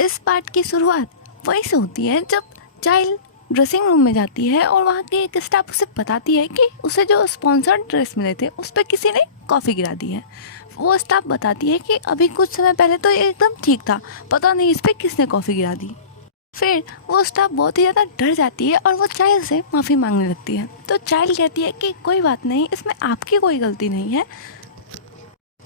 इस पार्ट की शुरुआत वहीं से होती है जब चाइल्ड ड्रेसिंग रूम में जाती है और वहाँ की एक स्टाफ उसे बताती है कि उसे जो स्पॉन्सर्ड ड्रेस मिले थे उस पर किसी ने कॉफ़ी गिरा दी है। वो स्टाफ बताती है कि अभी कुछ समय पहले तो ये एकदम ठीक था, पता नहीं इस पर किसने कॉफ़ी गिरा दी। फिर वो स्टाफ बहुत ही ज़्यादा डर जाती है और वो चाइल्ड से माफ़ी मांगने लगती है। तो चाइल्ड कहती है कि कोई बात नहीं, इसमें आपकी कोई गलती नहीं है।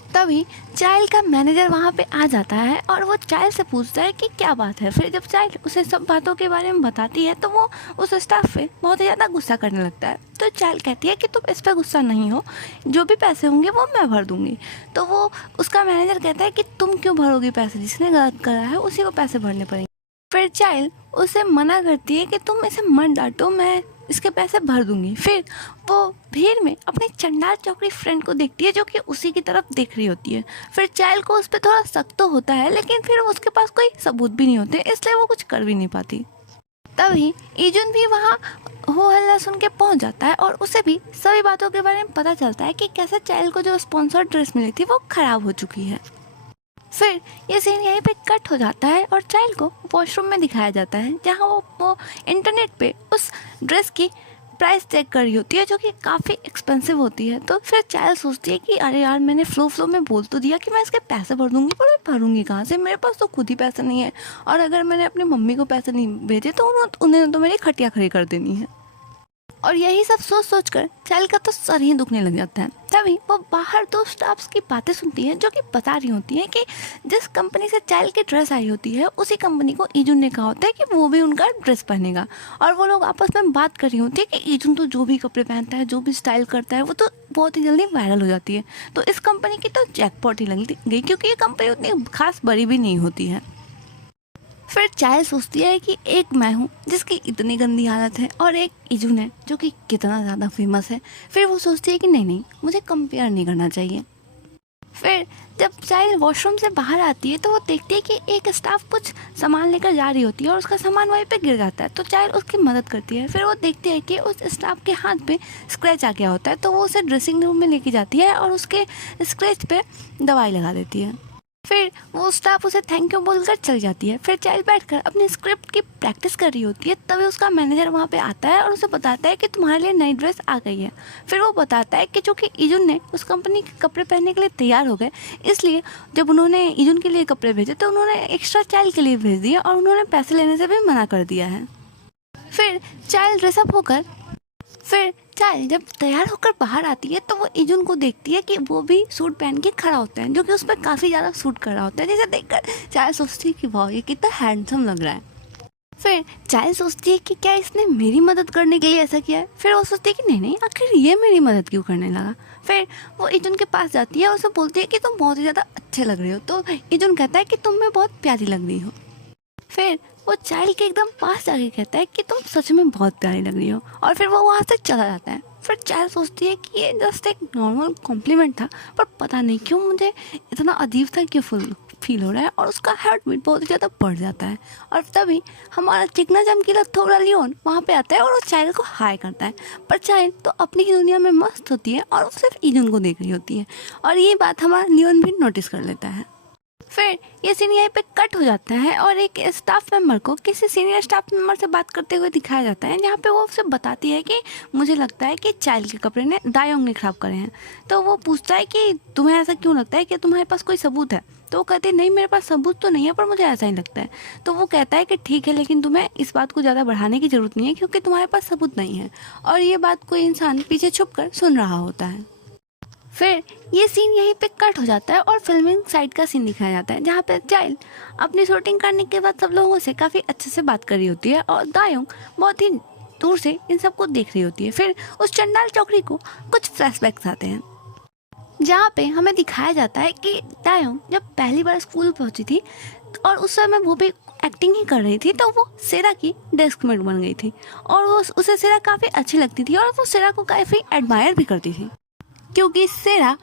तभी चाइल्ड का मैनेजर वहाँ पे आ जाता है और वो चाइल्ड से पूछता है कि क्या बात है। फिर जब चाइल्ड उसे सब बातों के बारे में बताती है तो वो उस स्टाफ पे बहुत ही ज़्यादा गुस्सा करने लगता है। तो चाइल्ड कहती है कि तुम इस पर गुस्सा नहीं हो, जो भी पैसे होंगे वो मैं भर दूंगी। तो वो उसका मैनेजर कहता है कि तुम क्यों भरोगी पैसे, जिसने गलत करा है उसी को पैसे भरने पड़ेंगे। फिर चाइल्ड उसे मना करती है कि तुम इसे मत डांटो, मैं इसके पैसे भर दूंगी। फिर वो भीड़ में अपने चंडाल चौकड़ी फ्रेंड को देखती है जो कि उसी की तरफ देख रही होती है। फिर चाइल्ड को उस पर थोड़ा शक तो होता है, लेकिन फिर उसके पास कोई सबूत भी नहीं होते, इसलिए वो कुछ कर भी नहीं पाती। तभी इजुन भी वहाँ हो हल्ला सुन के पहुँच जाता है और उसे भी सभी बातों के बारे में पता चलता है कि कैसे चाइल्ड को जो स्पॉन्सर्ड ड्रेस मिली थी वो खराब हो चुकी है। फिर ये सीन यहीं पे कट हो जाता है और चाइल्ड को वॉशरूम में दिखाया जाता है जहाँ वो इंटरनेट पे उस ड्रेस की प्राइस चेक कर रही होती है जो कि काफ़ी एक्सपेंसिव होती है। तो फिर चाइल्ड सोचती है कि अरे यार, मैंने फ्लो में बोल तो दिया कि मैं इसके पैसे भर दूंगी, पर मैं भरूंगी कहाँ से, मेरे पास तो खुद ही पैसे नहीं है, और अगर मैंने अपनी मम्मी को पैसे नहीं भेजे तो उन्हें तो मेरी खटिया खड़ी कर देनी है। और यही सब सोच सोच कर चाइल्ड का तो सर ही दुखने लग जाता है। तभी वो बाहर दो स्टाफ्स की बातें सुनती है जो कि बता रही होती है कि जिस कंपनी से चाइल्ड की ड्रेस आई होती है उसी कंपनी को इजुन ने कहा होता है कि वो भी उनका ड्रेस पहनेगा। और वो लोग आपस में बात कर रही होती है कि इजुन तो जो भी कपड़े पहनता है, जो भी स्टाइल करता है, वो तो बहुत ही जल्दी वायरल हो जाती है। तो इस कंपनी की तो जैकपॉट ही लग गई, क्योंकि ये कंपनी उतनी खास बड़ी भी नहीं होती है। फिर चाइल्ड सोचती है कि एक मैं हूँ जिसकी इतनी गंदी हालत है और एक इजुन है जो कि कितना ज़्यादा फेमस है। फिर वो सोचती है कि नहीं, मुझे कंपेयर नहीं करना चाहिए। फिर जब चाइल्ड वॉशरूम से बाहर आती है तो वो देखती है कि एक स्टाफ कुछ सामान लेकर जा रही होती है और उसका सामान वहीं पे गिर जाता है। तो चाइल्ड उसकी मदद करती है। फिर वो देखती है कि उस स्टाफ के हाथ पे स्क्रैच आ गया होता है, तो वो उसे ड्रेसिंग रूम में लेके जाती है और उसके स्क्रैच पे दवाई लगा देती है। फिर वो स्टाफ उसे थैंक यू बोलकर चल जाती है। फिर चाइल्ड बैठकर अपनी स्क्रिप्ट की प्रैक्टिस कर रही होती है। तभी उसका मैनेजर वहाँ पे आता है और उसे बताता है कि तुम्हारे लिए नई ड्रेस आ गई है। फिर वो बताता है कि चूँकि इजुन ने उस कंपनी के कपड़े पहनने के लिए तैयार हो गए, इसलिए जब उन्होंने इजुन के लिए कपड़े भेजे तो उन्होंने एक्स्ट्रा चाइल्ड के लिए भेज दिए और उन्होंने पैसे लेने से भी मना कर दिया है। फिर चाइल्ड ड्रेसअप होकर फिर चाइल्ड जब तैयार होकर बाहर आती है तो वो इजुन को देखती है कि वो भी सूट पहन के खड़ा होता है, जो कि उस पर काफ़ी ज़्यादा सूट कर रहा होता है, जिसे देखकर चाइल्ड सोचती है कि वाह, ये कितना हैंडसम लग रहा है। फिर चाइल्ड सोचती है कि क्या इसने मेरी मदद करने के लिए ऐसा किया है। फिर वो सोचती है कि नहीं, आखिर ये मेरी मदद क्यों करने लगा। फिर वो इजुन के पास जाती है और उसे बोलती है कि तुम बहुत ही ज़्यादा अच्छे लग रहे हो। तो इजुन कहता है कि तुम में बहुत प्यारी लग रही हो। फिर वो चाइल्ड के एकदम पास जाके कहता है कि तुम सच में बहुत प्यारी लग रही हो, और फिर वो वहाँ से चला जाता है। फिर चाइल्ड सोचती है कि ये जस्ट एक नॉर्मल कॉम्प्लीमेंट था, पर पता नहीं क्यों मुझे इतना अजीब सा क्यों फील हो रहा है, और उसका हार्ट बीट बहुत ही ज़्यादा बढ़ जाता है। और तभी हमारा चिकना चमकीला थोड़ा लियोन वहाँ पे आता है और वो चाइल्ड को हाई करता है। पर चाइल्ड तो अपनी ही दुनिया में मस्त होती है और वो सिर्फ इजुन को देख रही होती है, और ये बात हमारा लियोन भी नोटिस कर लेता है। फिर ये सीन यहीं पे कट हो जाता है और एक स्टाफ मेंबर को किसी सीनियर स्टाफ मेंबर से बात करते हुए दिखाया जाता है, जहाँ पे वो उसे बताती है कि मुझे लगता है कि चाइल्ड के कपड़े ने दायोंग ने खराब करे हैं। तो वो पूछता है कि तुम्हें ऐसा क्यों लगता है, कि तुम्हारे पास कोई सबूत है। तो वो कहते हैं नहीं, मेरे पास सबूत तो नहीं है, पर मुझे ऐसा ही लगता है। तो वो कहता है कि ठीक है, लेकिन तुम्हें इस बात को ज़्यादा बढ़ाने की ज़रूरत नहीं है, क्योंकि तुम्हारे पास सबूत नहीं है। और ये बात कोई इंसान पीछे छुप कर सुन रहा होता है। फिर ये सीन यहीं पे कट हो जाता है और फिल्मिंग साइड का सीन दिखाया जाता है, जहाँ पे चाइल्ड अपनी शूटिंग करने के बाद सब लोगों से काफ़ी अच्छे से बात कर रही होती है और दायोंग बहुत ही दूर से इन सबको देख रही होती है। फिर उस चंडाल चौकड़ी को कुछ फ्लैशबैक्स आते हैं, जहाँ पे हमें दिखाया जाता है कि दायोंग जब पहली बार स्कूल पहुँची थी और उस समय वो भी एक्टिंग ही कर रही थी, तो वो सेरा की डेस्कमेट बन गई थी और वो उसे सेरा काफ़ी अच्छी लगती थी और वो सेरा को काफ़ी एडमायर भी करती थी, क्योंकि सेरा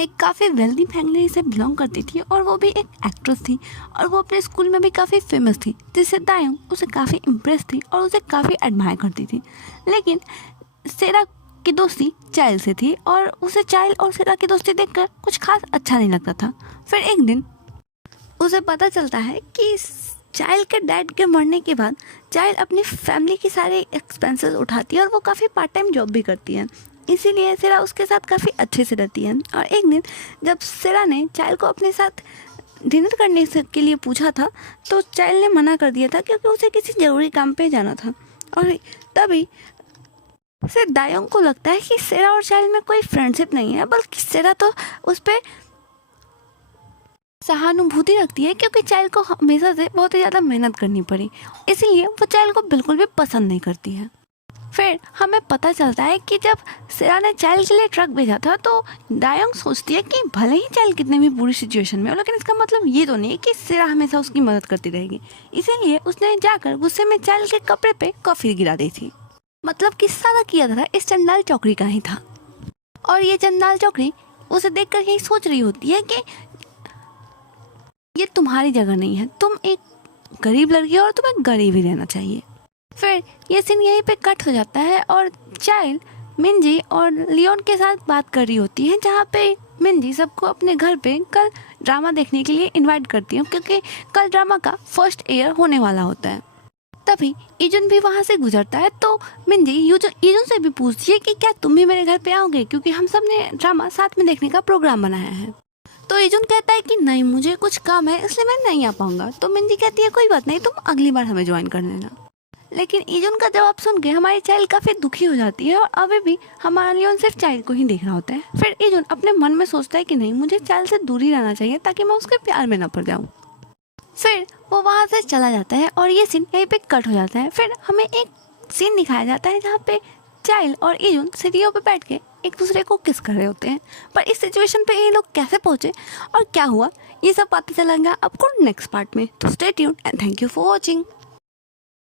एक काफ़ी वेल्दी फैमिली से बिलोंग करती थी और वो भी एक एक्ट्रेस थी और वो अपने स्कूल में भी काफ़ी फेमस थी, जिससे दायोंग उसे काफ़ी इम्प्रेस थी और उसे काफ़ी एडमायर करती थी। लेकिन सेरा की दोस्ती चाइल्ड से थी और उसे चाइल्ड और सेरा की दोस्ती देखकर कुछ खास अच्छा नहीं लगता था। फिर एक दिन उसे पता चलता है कि चाइल्ड के डैड के मरने के बाद चाइल्ड अपनी फैमिली के सारे एक्सपेंसेस उठाती है और वो काफ़ी पार्ट टाइम जॉब भी करती है, इसीलिए सिरा उसके साथ काफ़ी अच्छे से रहती है। और एक दिन जब सिरा ने चाइल्ड को अपने साथ डिनर करने के लिए पूछा था तो चाइल्ड ने मना कर दिया था क्योंकि उसे किसी ज़रूरी काम पे जाना था। और तभी से दायोंग को लगता है कि सिरा और चाइल्ड में कोई फ्रेंडशिप नहीं है, बल्कि सिरा तो उस पर सहानुभूति रखती है क्योंकि चाइल्ड को हमेशा से बहुत ही ज़्यादा मेहनत करनी पड़ी, इसीलिए वो चाइल्ड को बिल्कुल भी पसंद नहीं करती है। फिर हमें पता चलता है कि जब सिरा ने चाइल्ड के लिए ट्रक भेजा था तो दायोंग सोचती है कि भले ही चाइल्ड कितने भी बुरी सिचुएशन में हो, लेकिन इसका मतलब ये तो नहीं कि सिरा हमेशा उसकी मदद करती रहेगी, इसीलिए उसने जाकर गुस्से में चाइल्ड के कपड़े पे कॉफ़ी गिरा दी थी। मतलब कि सारा किया था इस चंडाल चौकड़ी का ही था। और ये चंडाल चौकड़ी उसे देखकर यही सोच रही होती है कि ये तुम्हारी जगह नहीं है, तुम एक गरीब लड़की हो और तुम्हें गरीब ही रहना चाहिए। फिर ये सीन यहीं पे कट हो जाता है और चाइल्ड मिंजी और लियोन के साथ बात कर रही होती है, जहाँ पे मिंजी सबको अपने घर पे कल ड्रामा देखने के लिए इनवाइट करती है क्योंकि कल ड्रामा का फर्स्ट एयर होने वाला होता है। तभी इजुन भी वहाँ से गुजरता है तो मिंजी इजुन से भी पूछती है कि क्या तुम भी मेरे घर पे आओगे, क्योंकि हम सब ने ड्रामा साथ में देखने का प्रोग्राम बनाया है। तो इजुन कहता है कि नहीं, मुझे कुछ काम है इसलिए मैं नहीं आ पाऊंगा। तो मिंजी कहती है कोई बात नहीं, तुम अगली बार हमें ज्वाइन कर लेना। लेकिन इजुन का जवाब सुन के हमारी चाइल्ड काफ़ी दुखी हो जाती है और अभी भी हमारा लियोन सिर्फ चाइल्ड को ही देख रहा होता है। फिर इजुन अपने मन में सोचता है कि नहीं, मुझे चाइल्ड से दूर ही रहना चाहिए ताकि मैं उसके प्यार में ना पड़ जाऊँ। फिर वो वहाँ से चला जाता है और ये सीन यहीं पे कट हो जाता है। फिर हमें एक सीन दिखाया जाता है जहाँ पे चाइल्ड और इजुन सीढ़ियों पे बैठ के एक दूसरे को किस कर रहे होते हैं। पर इस सिचुएशन पे ये लोग कैसे पहुँचे और क्या हुआ, ये सब पता चलेगा आपको नेक्स्ट पार्ट में। तो stay tuned and thank you for watching.